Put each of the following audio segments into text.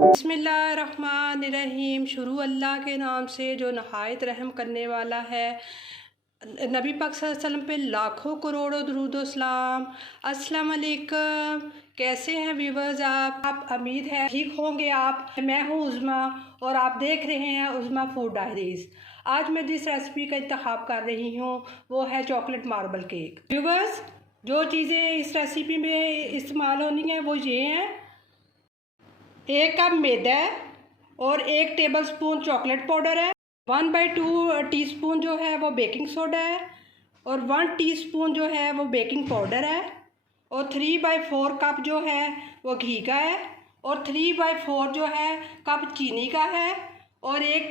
बिस्मिल्लाहिर्रहमानिर्रहीम। शुरू अल्लाह के नाम से जो नहायत रहम करने वाला है। नबी पाक सल्लल्लाहु अलैहि वसल्लम पे लाखों करोड़ों दुरूद व सलाम। अस्सलाम वालेकुम। कैसे हैं व्यूवर्स? आप उम्मीद है ठीक होंगे। आप मैं हूँ उज़्मा और आप देख रहे हैं उज़्मा फूड डायरीज़। आज मैं जिस रेसिपी का इंतखाब कर रही हूँ वो है चॉकलेट मार्बल केक। व्यूवर्स, जो चीज़ें इस रेसिपी में इस्तेमाल होनी है वो ये हैं। 1 कप मैदा है और 1 टेबलस्पून चॉकलेट पाउडर है। 1/2 टीस्पून जो है वो बेकिंग सोडा है और 1 टीस्पून जो है वो बेकिंग पाउडर है और 3/4 कप जो है वो घी का है और 3/4 जो है कप चीनी का है और एक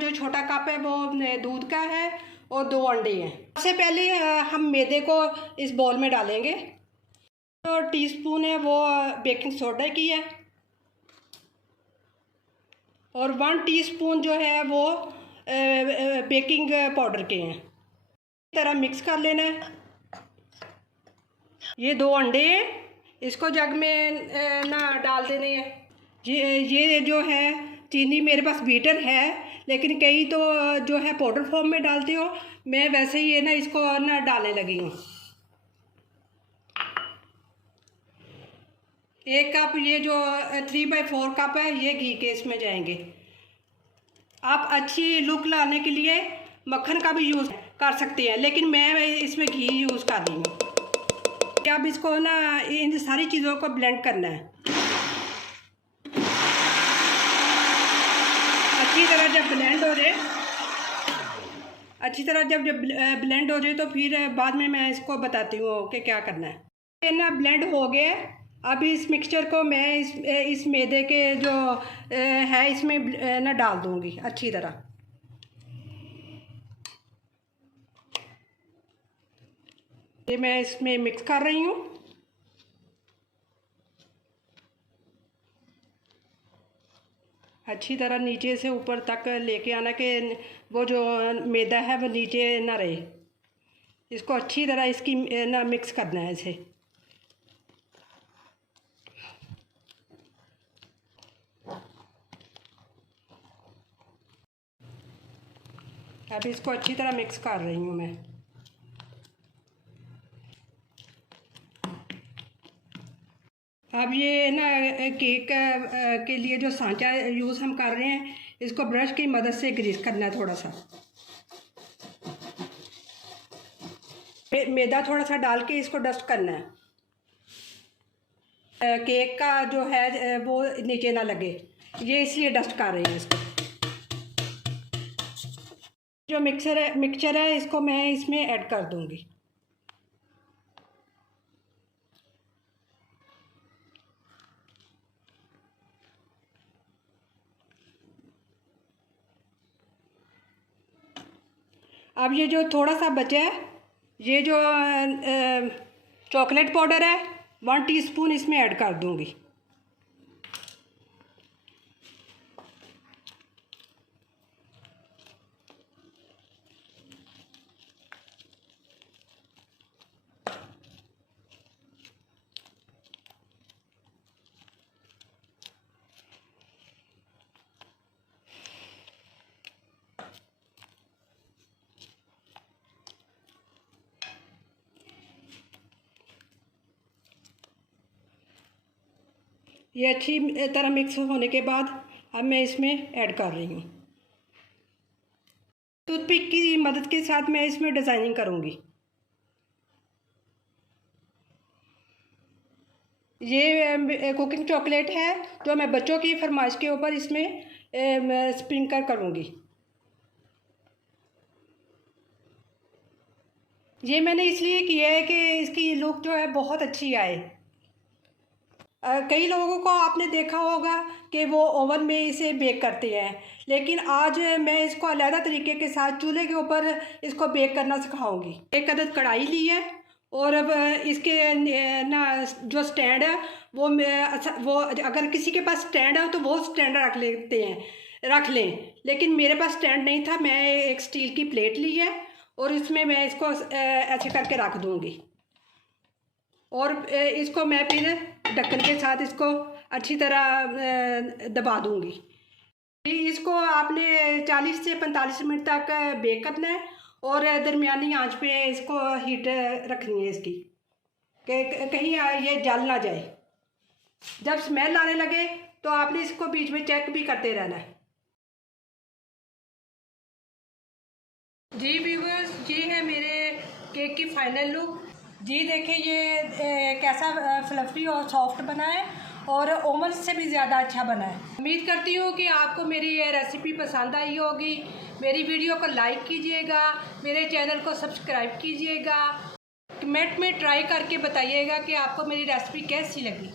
जो छोटा कप है वो दूध का है और 2 अंडे हैं। सबसे पहले हम मैदे को इस बाउल में डालेंगे। तो टीस्पून है वो बेकिंग सोडा की है और 1 टीस्पून जो है वो बेकिंग पाउडर के हैं। इस तरह मिक्स कर लेना है। ये 2 अंडे हैं, इसको जग में ना डाल देने हैं। ये जो है चीनी मेरे पास बीटर है, लेकिन कई तो जो है पाउडर फॉर्म में डालते हो। मैं वैसे ही ये ना इसको ना डालने लगी हूँ। 1 कप ये जो 3/4 कप है ये घी के इसमें जाएंगे। आप अच्छी लुक लाने के लिए मक्खन का भी यूज़ कर सकते हैं, लेकिन मैं इसमें घी यूज़ कर रही हूँ। अब इसको ना इन सारी चीज़ों को ब्लेंड करना है अच्छी तरह। जब ब्लेंड हो जाए ब्लेंड हो जाए तो फिर बाद में मैं इसको बताती हूँ कि क्या करना है। ये ना ब्लेंड हो गया। अब इस मिक्सचर को मैं इस मैदे के जो है इसमें ना डाल दूँगी अच्छी तरह। ये मैं इसमें मिक्स कर रही हूँ। अच्छी तरह नीचे से ऊपर तक लेके आना कि वो जो मैदा है वो नीचे ना रहे। इसको अच्छी तरह इसकी ना मिक्स करना है इसे। अब इसको अच्छी तरह मिक्स कर रही हूँ मैं। अब ये ना केक के लिए जो सांचा यूज़ हम कर रहे हैं, इसको ब्रश की मदद से ग्रीस करना है थोड़ा सा। मैदा थोड़ा सा डाल के इसको डस्ट करना है। केक का जो है वो नीचे ना लगे, ये इसलिए डस्ट कर रही हैं इसको। जो मिक्सचर है इसको मैं इसमें ऐड कर दूंगी। अब ये जो थोड़ा सा बचा है, ये जो चॉकलेट पाउडर है 1 टीस्पून इसमें ऐड कर दूंगी। ये अच्छी तरह मिक्स होने के बाद अब मैं इसमें ऐड कर रही हूँ। टूथपिक की मदद के साथ मैं इसमें डिज़ाइनिंग करूँगी। ये कुकिंग चॉकलेट है जो मैं बच्चों की फरमाइश के ऊपर इसमें स्प्रिंकल करूँगी। ये मैंने इसलिए किया है कि इसकी लुक जो है बहुत अच्छी आए। कई लोगों को आपने देखा होगा कि वो ओवन में इसे बेक करते हैं, लेकिन आज मैं इसको अलग तरीके के साथ चूल्हे के ऊपर इसको बेक करना सिखाऊंगी। 1 अदद कढ़ाई ली है और अब इसके ना जो स्टैंड है वो अगर किसी के पास स्टैंड है तो वो स्टैंड रख लें, लेकिन मेरे पास स्टैंड नहीं था। मैं एक स्टील की प्लेट ली है और इसमें मैं इसको ऐसे करके रख दूँगी और इसको मैं फिर ढक्कन के साथ इसको अच्छी तरह दबा दूँगी। इसको आपने 40 से 45 मिनट तक बेक करना है और दरमियानी आंच पे इसको हीट रखनी है इसकी, कि कहीं ये जल ना जाए। जब स्मेल आने लगे तो आपने इसको बीच में चेक भी करते रहना है। जी व्यूअर्स, ये है मेरे केक की फाइनल लुक। जी देखें ये कैसा फ्लफी और सॉफ्ट बना है और ओवन से भी ज़्यादा अच्छा बना है। उम्मीद करती हूँ कि आपको मेरी ये रेसिपी पसंद आई होगी। मेरी वीडियो को लाइक कीजिएगा, मेरे चैनल को सब्सक्राइब कीजिएगा, कमेंट में ट्राई करके बताइएगा कि आपको मेरी रेसिपी कैसी लगी।